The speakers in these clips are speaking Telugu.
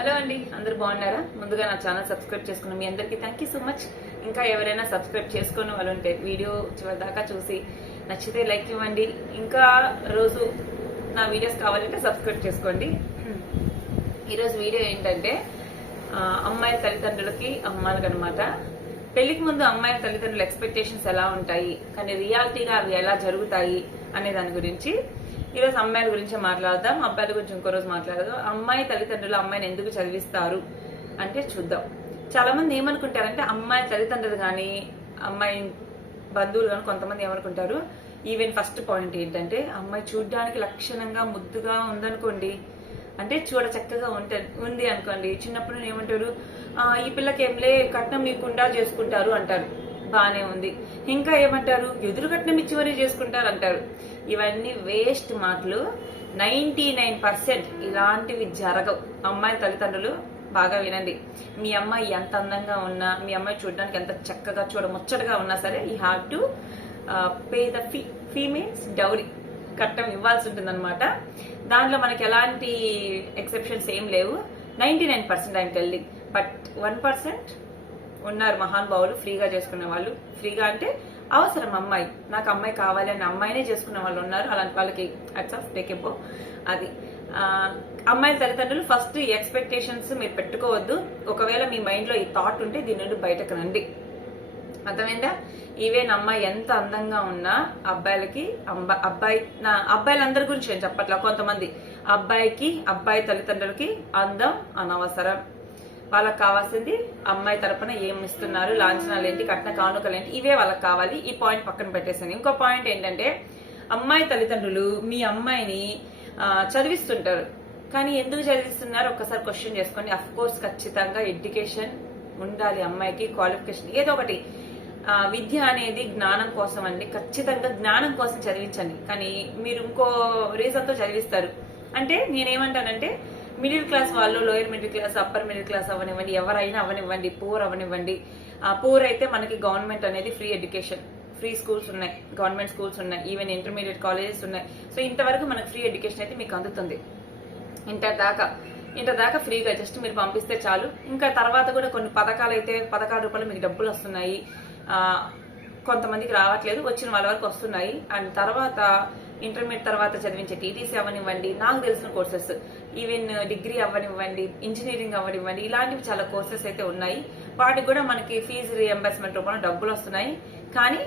హలో అండి, అందరు బాగున్నారా? ముందుగా నా ఛానల్ సబ్స్క్రైబ్ చేసుకున్న మీ అందరికీ థ్యాంక్ యూ సో మచ్. ఇంకా ఎవరైనా సబ్స్క్రైబ్ చేసుకుని వాళ్ళు ఉంటే వీడియో చివరి దాకా చూసి నచ్చితే లైక్ ఇవ్వండి. ఇంకా రోజు నా వీడియోస్ కావాలంటే సబ్స్క్రైబ్ చేసుకోండి. ఈరోజు వీడియో ఏంటంటే అమ్మాయి తల్లిదండ్రులకి అమ్మాయిలకు అనమాట. పెళ్లికి ముందు అమ్మాయి తల్లిదండ్రుల ఎక్స్పెక్టేషన్స్ ఎలా ఉంటాయి, కానీ రియాలిటీగా అవి ఎలా జరుగుతాయి అనే దాని గురించి ఈరోజు అమ్మాయిల గురించి మాట్లాడదాం. అబ్బాయిల గురించి ఇంకో రోజు మాట్లాడదాం. అమ్మాయి తల్లిదండ్రులు అమ్మాయిని ఎందుకు చదివిస్తారు అంటే చూద్దాం. చాలా మంది ఏమనుకుంటారంటే అమ్మాయి తల్లిదండ్రులు కానీ అమ్మాయి బంధువులు కానీ కొంతమంది ఏమనుకుంటారు, ఈవెన్ ఫస్ట్ పాయింట్ ఏంటంటే అమ్మాయి చూడ్డానికి లక్షణంగా ముద్దుగా ఉందనుకోండి, అంటే చూడ చక్కగా ఉంది అనుకోండి, చిన్నప్పుడు ఏమంటారు, ఈ పిల్లకి ఏంలే కట్నం మీకుండా చేసుకుంటారు అంటారు. బానే ఉంది. ఇంకా ఏమంటారు, ఎదురు కట్నం ఇచ్చి మరీ చేసుకుంటారు అంటారు. ఇవన్నీ వేస్ట్ మాటలు. 99% ఇలాంటివి జరగవు. అమ్మాయి తల్లిదండ్రులు బాగా వినండి. మీ అమ్మాయి ఎంత అందంగా ఉన్నా, మీ అమ్మాయి చూడడానికి ఎంత చక్కగా ముచ్చటగా ఉన్నా సరే, you have to pay the females dowry. కట్నం ఇవ్వాల్సి ఉంటుంది అనమాట. దాంట్లో మనకి ఎలాంటి ఎక్సెప్షన్స్ ఏం లేవు. 99% ఐఎమ్ టెల్లింగ్. బట్ 1% ఉన్నారు మహానుభావులు, ఫ్రీగా చేసుకునే వాళ్ళు. ఫ్రీగా అంటే అవసరం, అమ్మాయి నాకు అమ్మాయి కావాలి అని అమ్మాయినే చేసుకునే వాళ్ళు ఉన్నారు. అలాంటి వాళ్ళకి అట్స్ ఆఫ్ టేకెబో. అది అమ్మాయి తల్లిదండ్రులు ఫస్ట్ ఈ ఎక్స్పెక్టేషన్స్ మీరు పెట్టుకోవద్దు. ఒకవేళ మీ మైండ్ లో ఈ థాట్ ఉంటే దీని నుండి బయటకు రండి. అర్థమైందా? ఈవెన్ అమ్మాయి ఎంత అందంగా ఉన్నా అబ్బాయిలకి అబ్బాయిలందరి గురించి నేను చెప్పట్లా, కొంతమంది అబ్బాయి తల్లిదండ్రులకి అందం అనవసరం. వాళ్ళకి కావాల్సింది అమ్మాయి తరపున ఏమి ఇస్తున్నారు, లాంఛనాలు ఏంటి, కట్న కానుకలు ఏంటి, ఇవే వాళ్ళకి కావాలి. ఈ పాయింట్ పక్కన పెట్టేసాను. ఇంకో పాయింట్ ఏంటంటే అమ్మాయి తల్లిదండ్రులు మీ అమ్మాయిని చదివిస్తుంటారు, కానీ ఎందుకు చదివిస్తున్నారు ఒక్కసారి క్వశ్చన్ చేసుకోండి. అఫ్ కోర్స్ ఖచ్చితంగా ఎడ్యుకేషన్ ఉండాలి, అమ్మాయికి క్వాలిఫికేషన్ ఏదో ఒకటి. విద్య అనేది జ్ఞానం కోసం అండి. ఖచ్చితంగా జ్ఞానం కోసం చదివించండి. కానీ మీరు ఇంకో రీజన్ తో చదివిస్తారు. అంటే నేనేమంటానంటే, మిడిల్ క్లాస్ వాళ్ళు, lower middle class, upper middle class అవనివ్వండి, ఎవరైనా అవనివ్వండి, పూర్ అవనివ్వండి. పూర్ అయితే మనకి గవర్నమెంట్ అనేది ఫ్రీ ఎడ్యుకేషన్, ఫ్రీ స్కూల్స్ ఉన్నాయి, గవర్నమెంట్ స్కూల్స్ ఉన్నాయి, ఈవెన్ ఇంటర్మీడియట్ కాలేజెస్ ఉన్నాయి. సో ఇంతవరకు మనకు ఫ్రీ ఎడ్యుకేషన్ అయితే మీకు అందుతుంది. ఇంటర్ దాకా ఫ్రీగా జస్ట్ మీరు పంపిస్తే చాలు. ఇంకా తర్వాత కూడా కొన్ని పథకాల రూపంలో మీకు డబ్బులు వస్తున్నాయి. కొంతమందికి రావట్లేదు, వచ్చిన వాళ్ళ వరకు వస్తున్నాయి. అండ్ తర్వాత ఇంటర్మీడియట్ తర్వాత చదివించే టీటీసీ అవ్వనివ్వండి, నాకు తెలిసిన కోర్సెస్, ఈవెన్ డిగ్రీ అవ్వనివ్వండి, ఇంజనీరింగ్ అవ్వనివ్వండి, ఇలాంటివి చాలా కోర్సెస్ అయితే ఉన్నాయి. వాటికి కూడా మనకి ఫీజు రియంబర్స్మెంట్ రూపంలో డబ్బులు వస్తున్నాయి. కానీ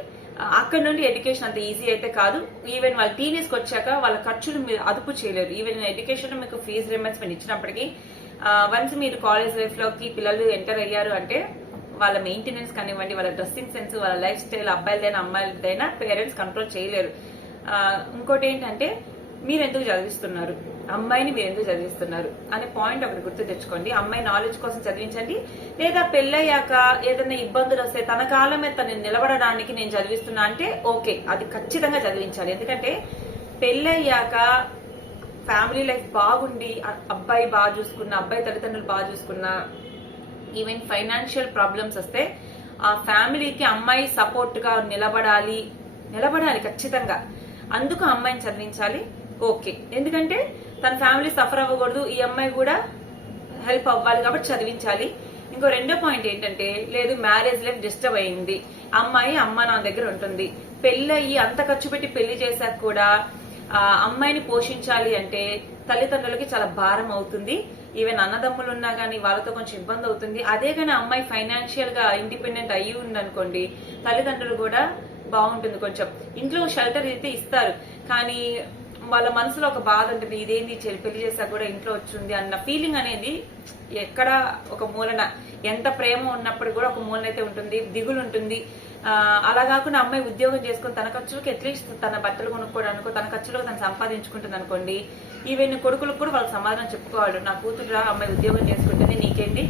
అక్కడ నుండి ఎడ్యుకేషన్ అంత ఈజీ అయితే కాదు. ఈవెన్ వాళ్ళ టీనేజ్కి వచ్చాక వాళ్ళ ఖర్చులు మీరు అదుపు చేయలేరు. ఈవెన్ ఎడ్యుకేషన్ మీకు ఫీజు రియంబర్స్మెంట్ ఇచ్చినప్పటికీ వన్స్ మీరు కాలేజ్ లైఫ్ లోకి పిల్లలు ఎంటర్ అయ్యారు అంటే వాళ్ళ మెయింటెనెన్స్ కానివ్వండి, వాళ్ళ డ్రెస్సింగ్ సెన్స్, వాళ్ళ లైఫ్ స్టైల్, అబ్బాయిలదైనా అమ్మాయిలదైనా పేరెంట్స్ కంట్రోల్ చేయలేరు. ఇంకోటి ఏంటంటే, మీరు ఎందుకు చదివిస్తున్నారు, అమ్మాయిని మీరు ఎందుకు చదివిస్తున్నారు అనే పాయింట్ ఒకటి గుర్తు తెచ్చుకోండి. అమ్మాయి నాలెడ్జ్ కోసం చదివించండి, లేదా పెళ్ళయ్యాక ఏదైనా ఇబ్బందులు వస్తే తన కాళ్ళ మీద తను నిలబడడానికి నేను చదివిస్తున్నా అంటే ఓకే, అది ఖచ్చితంగా చదివించాలి. ఎందుకంటే పెళ్ళయ్యాక ఫ్యామిలీ లైఫ్ బాగుండి అబ్బాయి బాగా చూసుకున్న, అబ్బాయి తల్లిదండ్రులు బాగా చూసుకున్న, ఈవెన్ ఫైనాన్షియల్ ప్రాబ్లమ్స్ వస్తే ఆ ఫ్యామిలీకి అమ్మాయి సపోర్ట్ గా నిలబడాలి ఖచ్చితంగా. అందుకు అమ్మాయిని చదివించాలి. ఓకే, ఎందుకంటే తన ఫ్యామిలీ సఫర్ అవ్వకూడదు, ఈ అమ్మాయి కూడా హెల్ప్ అవ్వాలి కాబట్టి చదివించాలి. ఇంకో రెండో పాయింట్ ఏంటంటే, లేదు మ్యారేజ్ లైఫ్ డిస్టర్బ్ అయింది, అమ్మాయి అమ్మ నాన్న దగ్గర ఉంటుంది, పెళ్ళయి అంత ఖర్చు పెట్టి పెళ్లి చేశాక కూడా అమ్మాయిని పోషించాలి అంటే తల్లిదండ్రులకి చాలా భారం అవుతుంది. ఈవెన్ అన్నదమ్ములు ఉన్నా కానీ వాళ్ళతో కొంచెం ఇబ్బంది అవుతుంది. అదే కానీ అమ్మాయి ఫైనాన్షియల్ గా ఇండిపెండెంట్ అయ్యి ఉందనుకోండి, తల్లిదండ్రులు కూడా బాగుంటుంది. కొంచెం ఇంట్లో షెల్టర్ అయితే ఇస్తారు, కానీ వాళ్ళ మనసులో ఒక బాధ ఉంటుంది, ఇదేంటి పెళ్లి చేశాక కూడా ఇంట్లో వచ్చింది అన్న ఫీలింగ్ అనేది ఎక్కడ ఒక మూలన, ఎంత ప్రేమ ఉన్నప్పుడు కూడా ఒక మూలన అయితే ఉంటుంది, దిగులు ఉంటుంది. అలా కాకుండా అమ్మాయి ఉద్యోగం చేసుకుని తన ఖర్చులకు అట్లీస్ట్ తన బట్టలు కొనుక్కోవడానికో తన ఖర్చులకు తను సంపాదించుకుంటుంది అనుకోండి, ఈవెన్ కొడుకులకు కూడా వాళ్ళకి సమాధానం చెప్పుకోవాలి. నా కూతురురా, అమ్మాయి ఉద్యోగం చేసుకుంటుంది, నీకేంటి,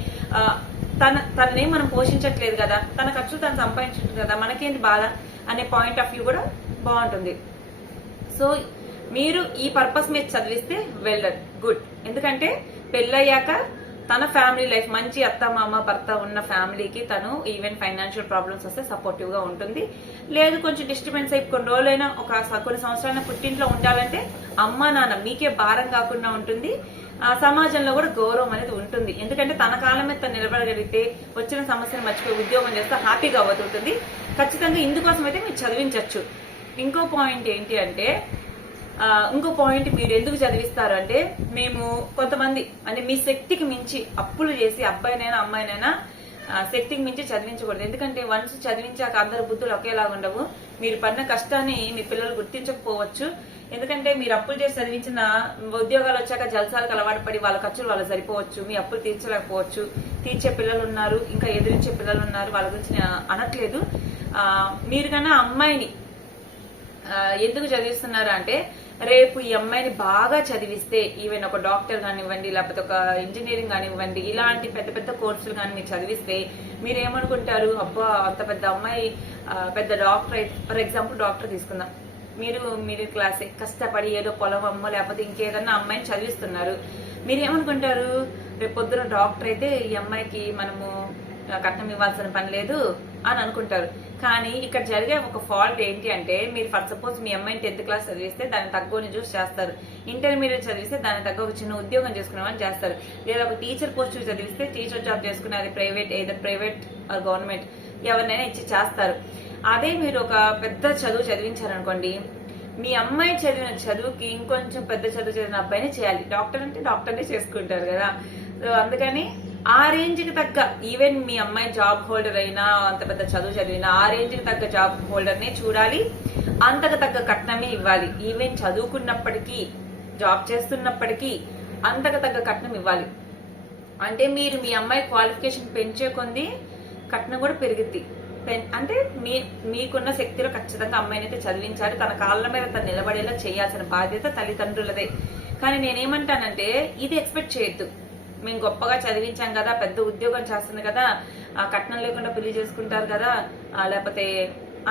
తననేం మనం పోషించట్లేదు కదా, తన ఖర్చులు తను సంపాదించుంటుంది కదా, మనకేంటి బాధ అనే పాయింట్ ఆఫ్ వ్యూ కూడా బాగుంటుంది. సో మీరు ఈ పర్పస్ మీద చదివిస్తే వెల్ గుడ్. ఎందుకంటే పెళ్ళయ్యాక తన ఫ్యామిలీ లైఫ్ మంచి అత్త మామ భర్త ఉన్న ఫ్యామిలీకి తను ఈవెన్ ఫైనాన్షియల్ ప్రాబ్లమ్స్ వస్తే సపోర్టివ్ గా ఉంటుంది. లేదు కొంచెం డిస్టర్బెన్స్ అయి కొన్ని రోజులైనా కొన్ని సంవత్సరాలైనా పుట్టింట్లో ఉండాలంటే అమ్మ నాన్న మీకే భారం కాకుండా ఉంటుంది. సమాజంలో కూడా గౌరవం అనేది ఉంటుంది. ఎందుకంటే తన కాలం మీద తను నిలబడగలిగితే వచ్చిన సమస్యను మర్చిపోయి ఉద్యోగం చేస్తే హ్యాపీగా అవుతుంటుంది. ఖచ్చితంగా ఇందుకోసం అయితే మీరు చదివించవచ్చు. ఇంకో పాయింట్ ఏంటి అంటే మీరు ఎందుకు చదివిస్తారు అంటే, మేము కొంతమంది అంటే మీ శక్తికి మించి అప్పులు చేసి అబ్బాయినైనా అమ్మాయినైనా శక్తికి మించి చదివించకూడదు. ఎందుకంటే వన్స్ చదివించాక అందరి బుద్ధులు ఒకేలాగా ఉండవు. మీరు పడిన కష్టాన్ని మీ పిల్లలు గుర్తించకపోవచ్చు. ఎందుకంటే మీరు అప్పులు చేసి చదివించిన ఉద్యోగాలు వచ్చాక జలసాలకు అలవాటు పడి వాళ్ళ ఖర్చులు వాళ్ళు సరిపోవచ్చు, మీ అప్పులు తీర్చలేకపోవచ్చు. తీర్చే పిల్లలు ఉన్నారు, ఇంకా ఎదిరించే పిల్లలు ఉన్నారు. వాళ్ళ గురించి నేను అనట్లేదు. మీరు కన్నా అమ్మాయిని ఎందుకు చదివిస్తున్నారు అంటే, రేపు ఈ అమ్మాయిని బాగా చదివిస్తే ఈవెన్ ఒక డాక్టర్ కానివ్వండి, లేకపోతే ఒక ఇంజనీరింగ్ కానివ్వండి, ఇలాంటి పెద్ద పెద్ద కోర్సులు కానీ మీరు చదివిస్తే మీరు ఏమనుకుంటారు, అబ్బా అంత పెద్ద అమ్మాయి పెద్ద డాక్టర్ అయితే, ఫర్ ఎగ్జాంపుల్ డాక్టర్ తీసుకుందాం, మీరు మిడిల్ క్లాసే కష్టపడి ఏదో పొలం అమ్మో లేకపోతే ఇంకేదన్నా అమ్మాయిని చదివిస్తున్నారు. మీరు ఏమనుకుంటారు, రేపు పొద్దున డాక్టర్ అయితే ఈ అమ్మాయికి మనము కట్నం ఇవ్వాల్సిన పని లేదు అని అనుకుంటారు. కానీ ఇక్కడ జరిగే ఒక ఫాల్ట్ ఏంటి అంటే, మీరు ఫర్ సపోజ్ మీ అమ్మాయిని 10th క్లాస్ చదివిస్తే దాన్ని తక్కువని చూసి చేస్తారు. ఇంటర్మీడియట్ చదివిస్తే దాన్ని తక్కువ ఒక చిన్న ఉద్యోగం చేసుకునేవాళ్ళని చేస్తారు. లేదా ఒక టీచర్ పోస్ట్ చదివిస్తే టీచర్ జాబ్ చేసుకునే, అది ప్రైవేట్ ఆర్ గవర్నమెంట్ ఎవరినైనా ఇచ్చి చేస్తారు. అదే మీరు ఒక పెద్ద చదువు చదివించారనుకోండి, మీ అమ్మాయి చదివిన చదువుకి ఇంకొంచెం పెద్ద చదువు చదివిన అబ్బాయిని చేయాలి. డాక్టర్ అంటే డాక్టర్నే చేసుకుంటారు కదా. సో అందుకని ఆ రేంజ్ కి తగ్గ, ఈవెన్ మీ అమ్మాయి జాబ్ హోల్డర్ అయినా అంత పెద్ద చదువు చదివినా ఆ రేంజ్ కి తగ్గ జాబ్ హోల్డర్ నే చూడాలి, అంతకు తగ్గ కట్నమే ఇవ్వాలి. ఈవెన్ చదువుకున్నప్పటికీ జాబ్ చేస్తున్నప్పటికీ అంతకు తగ్గ కట్నం ఇవ్వాలి. అంటే మీరు మీ అమ్మాయి క్వాలిఫికేషన్ పెంచే కొంది కట్నం కూడా పెరుగుద్ది. అంటే మీకున్న శక్తిలో ఖచ్చితంగా అమ్మాయిని అయితే చదివించాలి. తన కాళ్ళ మీద తను నిలబడేలా చేయాల్సిన బాధ్యత తల్లిదండ్రులదే. కానీ నేనేమంటానంటే, ఇది ఎక్స్పెక్ట్ చేయొద్దు. మేము గొప్పగా చదివించాం కదా, పెద్ద ఉద్యోగం చేస్తుంది కదా, కట్నం లేకుండా పెళ్లి చేసుకుంటారు కదా, లేకపోతే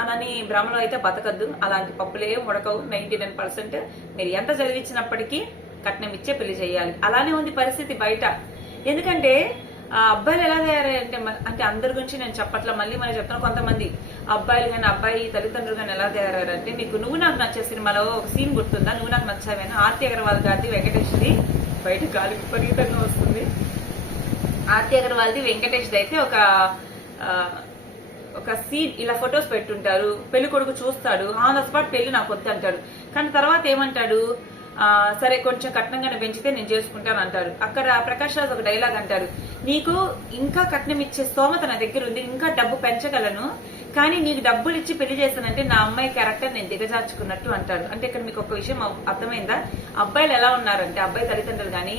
అనని భ్రమలో అయితే బతకద్దు. అలాంటి పప్పులే ఉడకవు. 99% మీరు ఎంత చదివించినప్పటికీ కట్నం ఇచ్చే పెళ్లి చేయాలి. అలానే ఉంది పరిస్థితి బయట. ఎందుకంటే అబ్బాయిలు ఎలా తయారయ్యారంటే, అంటే అందరి గురించి నేను చెప్పట్లా, మళ్ళీ చెప్తాను. కొంతమంది అబ్బాయిలు కానీ అబ్బాయి తల్లిదండ్రులు కానీ ఎలా తయారయ్యారంటే, మీకు నువ్వు నాకు నచ్చే సినిమాలో ఒక సీన్ గుర్తుందా, నువ్వు నాకు నచ్చావేనా, ఆర్తి అగర్వాల్ గారిది వెంకటేష్ది, బయట గాలి విపరీతంగా వస్తుంది, ఆర్తి అగర్వాల్ది వెంకటేష్ది అయితే ఒక సీన్ ఇలా ఫొటోస్ పెట్టుంటారు. పెళ్లి కొడుకు చూస్తాడు, ఆన్ ద స్పాట్ పెళ్లి నాకు వద్దు అంటాడు. కానీ తర్వాత ఏమంటాడు, సరే కొంచెం కట్నంగానే పెంచితే నేను చేసుకుంటాను అంటారు. అక్కడ ప్రకాష్ రాజ్ ఒక డైలాగ్ అంటారు, నీకు ఇంకా కట్నం ఇచ్చే స్తోమత నా దగ్గర ఉంది, ఇంకా డబ్బు పెంచగలను, కానీ నీకు డబ్బులు ఇచ్చి పెళ్లి చేస్తానంటే నా అమ్మాయి క్యారెక్టర్ నేను దిగజార్చుకున్నట్టు అంటాడు. అంటే ఇక్కడ మీకు ఒక విషయం అర్థమైందా, అబ్బాయిలు ఎలా ఉన్నారంటే, అబ్బాయి తల్లిదండ్రులు కానీ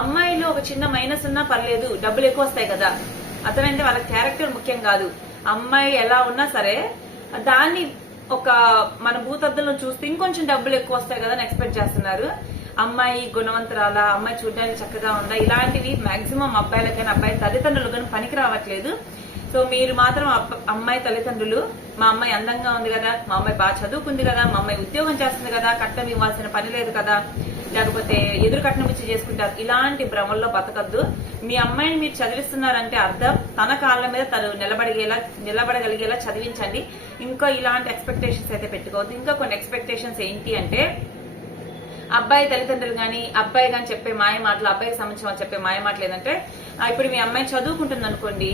అమ్మాయిలో ఒక చిన్న మైనస్ ఉన్నా పర్లేదు, డబ్బులు ఎక్కువ వస్తాయి కదా, అర్థమైంది. వాళ్ళ క్యారెక్టర్ ముఖ్యం కాదు, అమ్మాయి ఎలా ఉన్నా సరే దాన్ని ఒక మన భూతద్దంలో చూస్తే ఇంకొంచెం డబ్బులు ఎక్కువ వస్తాయి కదా అని ఎక్స్పెక్ట్ చేస్తున్నారు. అమ్మాయి గుణవంతురాల, అమ్మాయి చూడడానికి చక్కగా ఉందా, ఇలాంటివి మాక్సిమం అబ్బాయిలకు కానీ అబ్బాయి తల్లిదండ్రులు కానీ పనికి రావట్లేదు. సో మీరు మాత్రం అమ్మాయి తల్లిదండ్రులు, మా అమ్మాయి అందంగా ఉంది కదా, మా అమ్మాయి బాగా చదువుకుంది కదా, మా అమ్మాయి ఉద్యోగం చేస్తుంది కదా, కట్నం ఇవ్వాల్సిన పని లేదు కదా, లేకపోతే ఎదురు కట్నం ఇచ్చి చేసుకుంటారు, ఇలాంటి భ్రమల్లో బతకద్దు. మీ అమ్మాయిని మీరు చదివిస్తున్నారంటే అర్థం తన కాళ్ళ మీద తను నిలబడగలిగేలా చదివించండి. ఇంకా ఇలాంటి ఎక్స్పెక్టేషన్స్ అయితే పెట్టుకోవద్దు. ఇంకా కొన్ని ఎక్స్పెక్టేషన్స్ ఏంటి అంటే, అబ్బాయి తల్లిదండ్రులు కానీ అబ్బాయి కానీ చెప్పే మాయ మాటలు, అబ్బాయికి సంబంధించిన వాళ్ళు చెప్పే మాయ మాటలు ఏంటంటే, ఇప్పుడు మీ అమ్మాయి చదువుకుంటుంది అనుకోండి,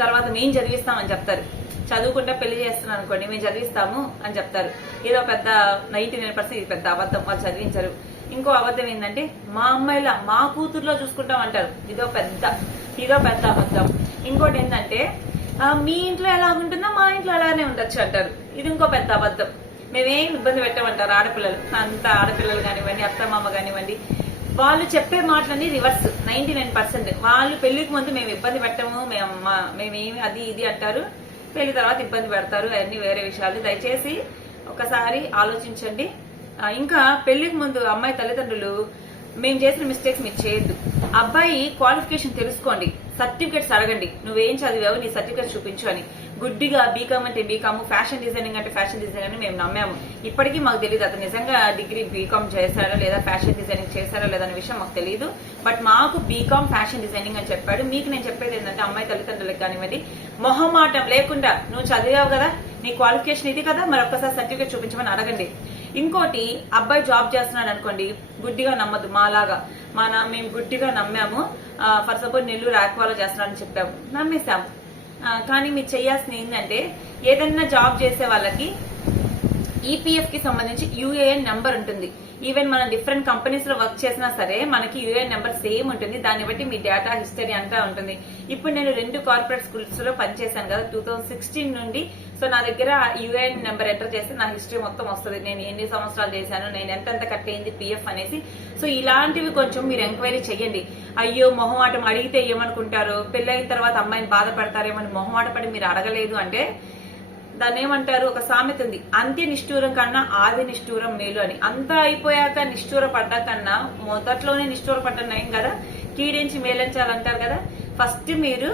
తర్వాత మేము చదివిస్తామని చెప్తారు. చదువుకుంటే పెళ్లి చేస్తున్నాను అనుకోండి, మేము చదివిస్తాము అని చెప్తారు. ఏదో పెద్ద 99% ఇది పెద్ద అబద్ధం, వాళ్ళు చదివించరు. ఇంకో అబద్ధం ఏంటంటే, మా అమ్మాయిలా మా కూతురులో చూసుకుంటాం అంటారు. ఇదో పెద్ద అబద్ధం. ఇంకోటి ఏంటంటే, మీ ఇంట్లో ఎలా ఉంటుందో మా ఇంట్లో అలానే ఉండొచ్చు అంటారు. ఇది ఇంకో పెద్ద అబద్ధం. మేమేం ఇబ్బంది పెట్టామంటారు ఆడపిల్లలు, అంత ఆడపిల్లలు కానివ్వండి, అత్తమామ కానివ్వండి, వాళ్ళు చెప్పే మాటలన్నీ రివర్స్. 99% వాళ్ళు పెళ్లికి ముందు మేము ఇబ్బంది పెట్టము, మేమేమి అది ఇది అంటారు, పెళ్లి తర్వాత ఇబ్బంది పెడతారు, అవన్నీ వేరే విషయాలు. దయచేసి ఒకసారి ఆలోచించండి. ఇంకా పెళ్లికి ముందు అమ్మాయి తల్లిదండ్రులు మేము చేసిన మిస్టేక్స్ మీరు చేయొద్దు. అబ్బాయి క్వాలిఫికేషన్ తెలుసుకోండి. సర్టిఫికేట్స్ అడగండి, నువ్వేం చదివావు నీ సర్టిఫికేట్స్ చూపించు అని. గుడ్డిగా బీకామ్ అంటే బీకామ్, ఫ్యాషన్ డిజైనింగ్ అంటే ఫ్యాషన్ డిజైనింగ్ అని మేము నమ్మాము. ఇప్పటికీ మాకు తెలియదు అతను నిజంగా డిగ్రీ బీకామ్ చేశారా లేదా ఫ్యాషన్ డిజైనింగ్ చేశారా లేదా అనే విషయం మాకు తెలియదు. బట్ మాకు బీకామ్ ఫ్యాషన్ డిజైనింగ్ అని చెప్పాడు. మీకు నేను చెప్పేది ఏంటంటే అమ్మాయి తల్లిదండ్రులకు కానివ్వండి, మొహమాటం లేకుండా నువ్వు చదివావు కదా, నీ క్వాలిఫికేషన్ ఇది కదా, మరి ఒక్కసారి సర్టిఫికేట్ చూపించమని అడగండి. ఇంకోటి, అబ్బాయి జాబ్ చేస్తున్నాడు అనుకోండి, గుడ్డిగా నమ్మద్దు. మాలాగా మేము గుడ్డిగా నమ్మాము. ఫర్ సపోజ్ నెల్లూరు ఆక్వాలో చేస్తున్నాడని చెప్పాము, నమ్మేశాము. కానీ మీరు చేయాల్సింది ఏంటంటే, ఏదైనా జాబ్ చేసే వాళ్ళకి ఈపీఎఫ్ కి సంబంధించి యూఏఎన్ నెంబర్ ఉంటుంది. ఈవెన్ మనం డిఫరెంట్ కంపెనీస్ లో వర్క్ చేసినా సరే మనకి యూఏఎన్ నెంబర్ సేమ్ ఉంటుంది. దాన్ని బట్టి మీ డేటా హిస్టరీ అంతా ఉంటుంది. ఇప్పుడు నేను 2 కార్పొరేట్ స్కూల్స్ లో పనిచేశాను కదా 2016 నుండి. సో నా దగ్గర యూఏఎన్ నెంబర్ ఎంటర్ చేస్తే నా హిస్టరీ మొత్తం వస్తుంది. నేను ఎన్ని సంవత్సరాలు చేశాను, నేను ఎంత కట్ అయింది పిఎఫ్ అనేసి. సో ఇలాంటివి కొంచెం మీరు ఎంక్వైరీ చెయ్యండి. అయ్యో మొహమాటం అడిగితే ఏమనుకుంటారు, పెళ్ళైన తర్వాత అమ్మాయిని బాధపడతారేమని మొహమాట పడి మీరు అడగలేదు అంటే దాన్ని ఏమంటారు, ఒక సామెత ఉంది, అంత్య నిష్ఠూరం కన్నా ఆది నిష్ఠూరం మేలు అని. అంతా అయిపోయాక నిష్ఠూర పడ్డా కన్నా మొదట్లోనే నిష్ఠూర పడ్డం నయం కదా, కీడించి మేలించాలంటారు కదా. ఫస్ట్ మీరు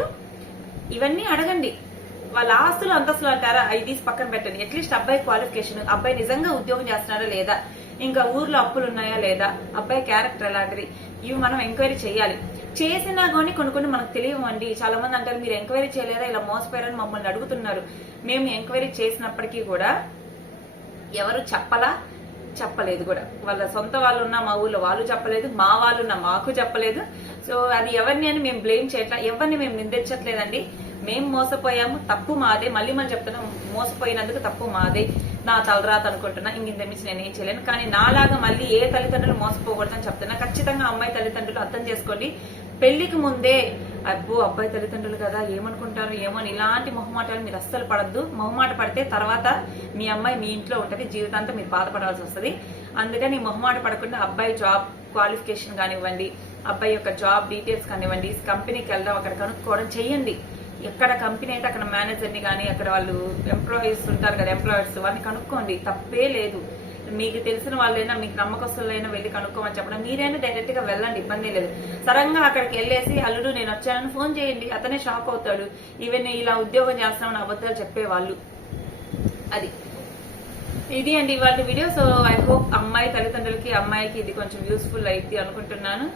ఇవన్నీ అడగండి. వాళ్ళ ఆస్తులు అంతస్తులు అంటారా, అవి తీసి పక్కన పెట్టండి. అట్లీస్ట్ అబ్బాయి క్వాలిఫికేషన్, అబ్బాయి నిజంగా ఉద్యోగం చేస్తున్నారా లేదా, ఇంకా ఊర్లో అప్పులు ఉన్నాయా లేదా, అబ్బాయి క్యారెక్టర్ ఎలాంటిది, ఇవి మనం ఎంక్వైరీ చేయాలి. చేసినా కానీ కొన్ని మనకు తెలియవండి. చాలా మంది అంటారు మీరు ఎంక్వైరీ చేయలేదా, ఇలా మోసపోయారని మమ్మల్ని అడుగుతున్నారు. మేము ఎంక్వైరీ చేసినప్పటికీ కూడా ఎవరు చెప్పలేదు కూడా. వాళ్ళ సొంత వాళ్ళు ఉన్న మా ఊళ్ళో వాళ్ళు చెప్పలేదు, మా వాళ్ళు ఉన్న మాకు చెప్పలేదు. సో అది ఎవరిని అని మేము బ్లేమ్ చేయట్లా, ఎవరిని మేము నిందించట్లేదండి. మేము మోసపోయాము, తప్పు మాదే. మళ్ళీ మనం చెప్తున్నాం, మోసపోయినందుకు తప్పు మాదే. నా తలరాత అనుకుంటున్నా, ఇంత మించి నేను ఏం చేయలేను. కానీ నాలాగా మళ్ళీ ఏ తల్లిదండ్రులు మోసపోకూడదని చెప్తున్నా. ఖచ్చితంగా అమ్మాయి తల్లిదండ్రులు అర్థం చేసుకోండి. పెళ్లికి ముందే అబ్బో అబ్బాయి తల్లిదండ్రులు కదా ఏమనుకుంటారు ఏమో అని ఇలాంటి మొహమాటాలు మీరు అస్సలు పడద్దు. మొహమాట పడితే తర్వాత మీ అమ్మాయి మీ ఇంట్లో ఉంటది, జీవితాంతం మీరు బాధపడాల్సి వస్తుంది. అందుకని మొహమాట పడకుండా అబ్బాయి జాబ్ క్వాలిఫికేషన్ కానివ్వండి, అబ్బాయి యొక్క జాబ్ డీటెయిల్స్ కానివ్వండి, కంపెనీకి వెళ్దాం అక్కడ కనుక్కోవడం చెయ్యండి. ఎక్కడ కంపెనీ అయితే అక్కడ మేనేజర్ని కానీ అక్కడ వాళ్ళు ఎంప్లాయీస్ ఉంటారు కదా, ఎంప్లాయర్స్ వాళ్ళని కనుక్కోండి, తప్పే లేదు. మీకు తెలిసిన వాళ్ళైనా మీకు నమ్మకస్తులైనా వెళ్ళి కనుక్కోమని చెప్పడం, మీరైనా డైరెక్ట్ గా వెళ్ళండి, ఇబ్బంది లేదు. సడన్ గా అక్కడికి వెళ్ళేసి అల్లుడు నేను వచ్చానని ఫోన్ చేయండి, అతనే షాక్ అవుతాడు. ఈవెన్ ఇలా ఉద్యోగం చేస్తామని అబద్ధాలు చెప్పేవాళ్ళు. అది ఇది అండి ఇవాళ వీడియో. సో ఐ హోప్ అమ్మాయి తల్లిదండ్రులకి అమ్మాయికి ఇది కొంచెం యూస్ఫుల్ అయితే అనుకుంటున్నాను.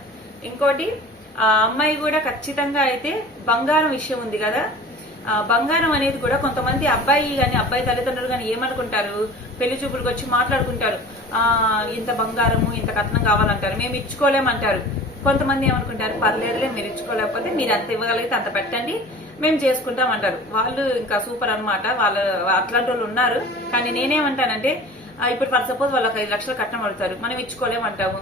ఇంకోటి, ఆ అమ్మాయి కూడా ఖచ్చితంగా అయితే బంగారం విషయం ఉంది కదా, బంగారం అనేది కూడా కొంతమంది అబ్బాయి గాని అబ్బాయి తల్లిదండ్రులు గాని ఏమనుకుంటారు, పెళ్లి చూపులకు వచ్చి మాట్లాడుకుంటారు, ఇంత బంగారము ఇంత కట్నం కావాలంటారు, మేము ఇచ్చుకోలేమంటారు. కొంతమంది ఏమనుకుంటారు, పర్లేదులే మీరు ఇచ్చుకోలేకపోతే మీరు అంత ఇవ్వగలిగితే అంత పెట్టండి మేము చేసుకుంటాం అంటారు. వాళ్ళు ఇంకా సూపర్ అనమాట, వాళ్ళు అట్లాంటి వాళ్ళు ఉన్నారు. కానీ నేనేమంటానంటే, ఇప్పుడు ఫర్ సపోజ్ వాళ్ళు 5 లక్షలు కట్నం అడుగుతారు, మనం ఇచ్చుకోలేమంటాము.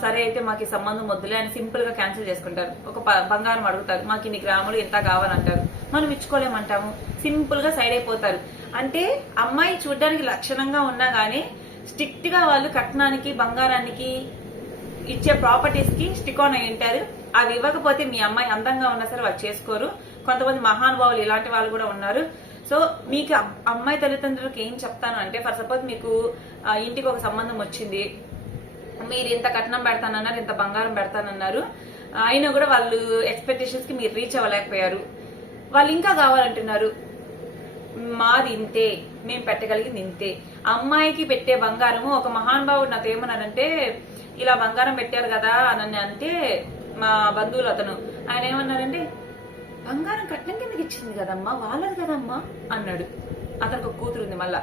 సరే అయితే మాకు ఈ సంబంధం వద్దులే అని సింపుల్ గా క్యాన్సిల్ చేసుకుంటారు. ఒక బంగారం అడుగుతారు, మాకు ఇన్ని గ్రాములు ఎంత కావాలంటారు, మనం ఇచ్చుకోలేమంటాము, సింపుల్ గా సైడ్ అయిపోతారు. అంటే అమ్మాయి చూడడానికి లక్షణంగా ఉన్నా గానీ స్ట్రిక్ట్ గా వాళ్ళు కట్నానికి బంగారానికి ఇచ్చే ప్రాపర్టీస్ కి స్టిక్ ఆన్ అయి ఉంటారు. అవి ఇవ్వకపోతే మీ అమ్మాయి అందంగా ఉన్నా సరే వాళ్ళు చేసుకోరు. కొంతమంది మహానుభావులు ఇలాంటి వాళ్ళు కూడా ఉన్నారు. సో మీకు అమ్మాయి తల్లిదండ్రులకు ఏం చెప్తాను అంటే, ఫర్ సపోజ్ మీకు ఇంటికి ఒక సంబంధం వచ్చింది, మీరు ఇంత కట్నం పెడతానన్నారు, ఇంత బంగారం పెడతానన్నారు, అయినా కూడా వాళ్ళు ఎక్స్పెక్టేషన్స్ కి మీరు రీచ్ అవ్వలేకపోయారు. వాళ్ళు ఇంకా కావాలంటున్నారు, మాది ఇంతే, మేము పెట్టగలిగింది ఇంతే. అమ్మాయికి పెట్టే బంగారము, ఒక మహానుభావుడు నాకు ఏమన్నారంటే, ఇలా బంగారం పెట్టారు కదా అని అంటే, మా బంధువులు అతను ఆయన ఏమన్నారంటే, బంగారం కట్నం కిందకి ఇచ్చింది కదమ్మా, వాళ్ళది కదమ్మా అన్నాడు. అతనికి ఒక కూతురు ఉంది. మళ్ళా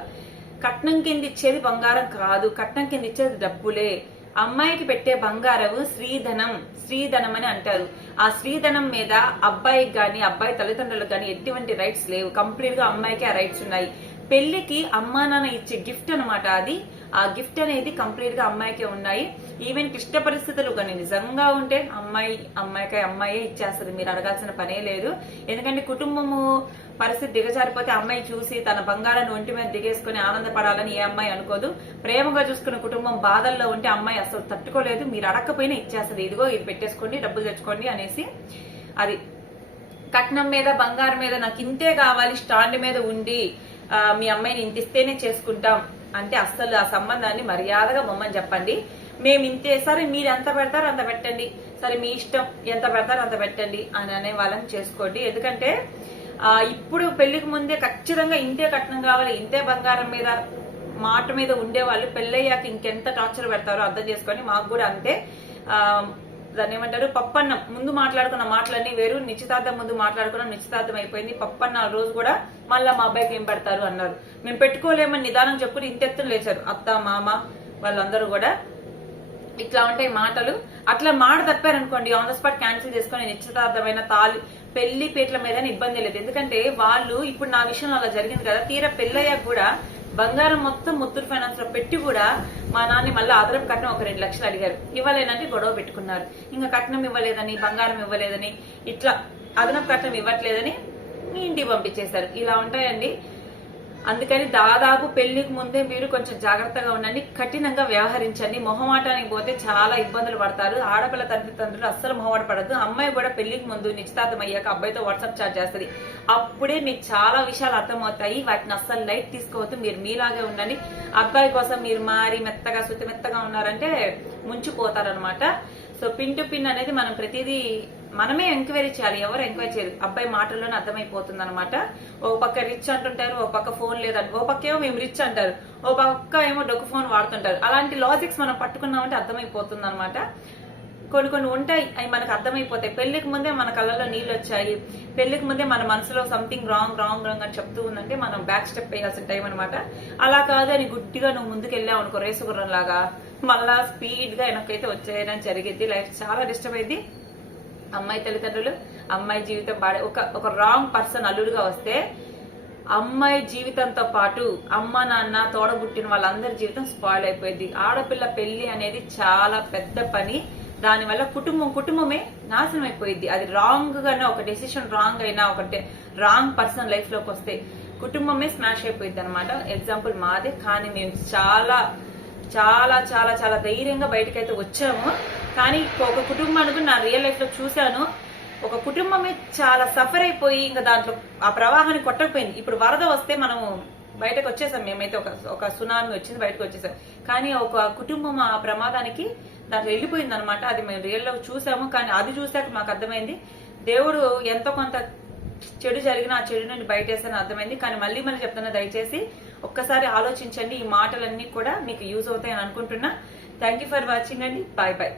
కట్నం కింద ఇచ్చేది బంగారం కాదు, కట్నం కింద ఇచ్చేది డబ్బులే. అమ్మాయికి పెట్టే బంగారం శ్రీధనం అని అంటారు. ఆ శ్రీధనం మీద అబ్బాయికి గాని అబ్బాయి తల్లిదండ్రులకు గాని ఎటువంటి రైట్స్ లేవు. కంప్లీట్ గా అమ్మాయికి ఆ రైట్స్ ఉన్నాయి. పెళ్లికి అమ్మా నాన్న ఇచ్చే గిఫ్ట్ అనమాట అది. ఆ గిఫ్ట్ అనేది కంప్లీట్ గా అమ్మాయికే ఉన్నాయి. ఈవెన్ క్లిష్ట పరిస్థితులు కానీ నిజంగా ఉంటే అమ్మాయే ఇచ్చేస్తుంది, మీరు అడగాల్సిన పనే లేదు. ఎందుకంటే కుటుంబము పరిస్థితి దిగజారిపోతే అమ్మాయి చూసి తన బంగారాన్ని ఒంటి మీద దిగేసుకుని ఆనందపడాలని ఏ అమ్మాయి అనుకోదు. ప్రేమగా చూసుకున్న కుటుంబం బాధల్లో ఉంటే అమ్మాయి అసలు తట్టుకోలేదు. మీరు అడగకపోయినా ఇచ్చేస్తుంది, ఇదిగో ఇది పెట్టేసుకోండి, డబ్బులు తెచ్చుకోండి అనేసి. అది కట్నం మీద బంగారం మీద నాకు ఇంతే కావాలి స్టాండ్ మీద ఉండి మీ అమ్మాయిని ఇంత ఇస్తేనే చేసుకుంటాం అంటే అస్సలు ఆ సంబంధాన్ని మర్యాదగా బొమ్మని చెప్పండి. మేము ఇంతే, సరే మీరు ఎంత పెడతారో అంత పెట్టండి, సరే మీ ఇష్టం ఎంత పెడతారో అంత పెట్టండి అని అనే వాళ్ళని చేసుకోండి. ఎందుకంటే ఇప్పుడు పెళ్లికి ముందే ఖచ్చితంగా ఇంతే కట్నం కావాలి, ఇంతే బంగారం మీద మాట మీద ఉండేవాళ్ళు పెళ్ళయ్యాక ఇంకెంత టార్చర్ పెడతారో అర్థం చేసుకొని మాకు కూడా అంతే. దాన్ని ఏమంటారు, పప్పన్నం ముందు మాట్లాడుకున్న మాటలన్నీ వేరు, నిశ్చితార్థం ముందు మాట్లాడుకున్నాం, నిశ్చితార్థం అయిపోయింది, పప్పన్న రోజు కూడా మళ్ళీ మా అబ్బాయికి ఏం పెడతారు అన్నారు. మేము పెట్టుకోలేమని నిదానం చెప్పుకుని ఇంతెత్తున లేచారు అత్త మామ వాళ్ళందరూ కూడా. ఇట్లా ఉంటాయి మాటలు. అట్లా మాట తప్పారనుకోండి ఆన్ ద స్పాట్ క్యాన్సిల్ చేసుకుని నిశ్చితార్థమైన తాళి పెళ్లి పీటల మీద ఇబ్బంది లేదు. ఎందుకంటే వాళ్ళు ఇప్పుడు నా విషయంలో అలా జరిగింది కదా, తీరా పెళ్ళయ్యాక కూడా బంగారం మొత్తం ముత్తూర్ ఫైనాన్స్ లో పెట్టి కూడా మా నాన్న మళ్ళీ అదనపు కట్నం ఒక 2 లక్షలు అడిగారు. ఇవ్వలేదంటే గొడవ పెట్టుకున్నారు. ఇంకా కట్నం ఇవ్వలేదని, బంగారం ఇవ్వలేదని, ఇట్లా అదనపు కట్నం ఇవ్వట్లేదని మీ ఇంటికి పంపించేశారు. ఇలా ఉంటాయండి. అందుకని దాదాపు పెళ్లికి ముందే మీరు కొంచెం జాగ్రత్తగా ఉండండి, కఠినంగా వ్యవహరించండి. మొహమాటానికి పోతే చాలా ఇబ్బందులు పడతారు. ఆడపిల్ల తల్లిదండ్రులు అస్సలు మొహమాట పడద్దు. అమ్మాయి కూడా పెళ్లికి ముందు నిశ్చితార్థం అయ్యాక అబ్బాయితో వాట్సాప్ చాట్ చేస్తుంది. అప్పుడే మీకు చాలా విషయాలు అర్థమవుతాయి. వాటిని అస్సలు లైట్ తీసుకోవద్దు. మీరు మీలాగే ఉండండి. అబ్బాయి కోసం మీరు మారి మెత్తగా శుద్ధి మెత్తగా ఉన్నారంటే ముంచిపోతారనమాట. సో పిన్ టు పిన్ అనేది మనం ప్రతిదీ మనమే ఎంక్వైరీ చేయాలి, ఎవరు ఎంక్వైరీ చేయరు. అబ్బాయి మాటల్లోనే అర్థమైపోతుంది అనమాట. ఓ పక్క రిచ్ అంటుంటారు, ఓ పక్క ఫోన్ లేదంటారు, ఓ పక్క ఏమో మేము రిచ్ అంటారు, ఓ పక్క ఏమో డొక్కు ఫోన్ వాడుతుంటారు. అలాంటి లాజిక్స్ మనం పట్టుకున్నామంటే అర్థమైపోతుంది అనమాట. కొన్ని ఉంటాయి, అవి మనకు అర్థమైపోతాయి. పెళ్లికి ముందే మన కళ్ళలో నీళ్ళు వచ్చాయి, పెళ్లికి ముందే మన మనసులో సంథింగ్ రాంగ్ రాంగ్ రాంగ్ అని చెప్తూ ఉందంటే మనం బ్యాక్ స్టెప్ వేయాల్సిన టైం అనమాట. అలా కాదు అని గుడ్డిగా నువ్వు ముందుకు వెళ్ళావు అనుకో రేసు గుర్రం లాగా, మళ్ళా స్పీడ్ గా వెనకైతే వచ్చేయడం జరిగింది. లైఫ్ చాలా డిస్టర్బ్ అయింది. అమ్మాయి తల్లిదండ్రులు అమ్మాయి జీవితం ఒక రాంగ్ పర్సన్ అల్లుడుగా వస్తే అమ్మాయి జీవితంతో పాటు అమ్మ నాన్న తోడబుట్టిన వాళ్ళందరి జీవితం స్పాయిల్ అయిపోయింది. ఆడపిల్ల పెళ్లి అనేది చాలా పెద్ద పని. దానివల్ల కుటుంబమే నాశనం అయిపోయింది. అది రాంగ్ గానే ఒక డెసిషన్ రాంగ్ అయినా, ఒకటి రాంగ్ పర్సన్ లైఫ్ లోకి వస్తే కుటుంబమే స్మాష్ అయిపోయింది అనమాట. ఎగ్జాంపుల్ మాదే. కానీ మేము చాలా చాలా చాలా చాలా ధైర్యంగా బయటకైతే వచ్చాము. కానీ ఒక కుటుంబానికి నా రియల్ లైఫ్ లో చూశాను, ఒక కుటుంబమే చాలా సఫర్ అయిపోయి ఇంకా దాంట్లో ఆ ప్రవాహాన్ని కొట్టకపోయింది. ఇప్పుడు వరద వస్తే మనము బయటకు వచ్చేసాం, మేమైతే ఒక సునామీ వచ్చింది బయటకు వచ్చేసాం. కానీ ఒక కుటుంబం ఆ ప్రమాదానికి దాంట్లో వెళ్ళిపోయింది అనమాట. అది మేము రియల్ లో చూసాము. కానీ అది చూసాక మాకు అర్థమైంది దేవుడు ఎంతో కొంత చెడు జరిగిన ఆ చెడు నుండి బయటేసాను అర్థమైంది. కానీ మళ్ళీ చెప్తున్నా, దయచేసి ఒక్కసారి ఆలోచించండి. ఈ మాటలన్నీ కూడా మీకు యూజ్ అవుతాయని అనుకుంటున్నా. థ్యాంక్ యూ ఫర్ వాచింగ్ అండి. Bye bye.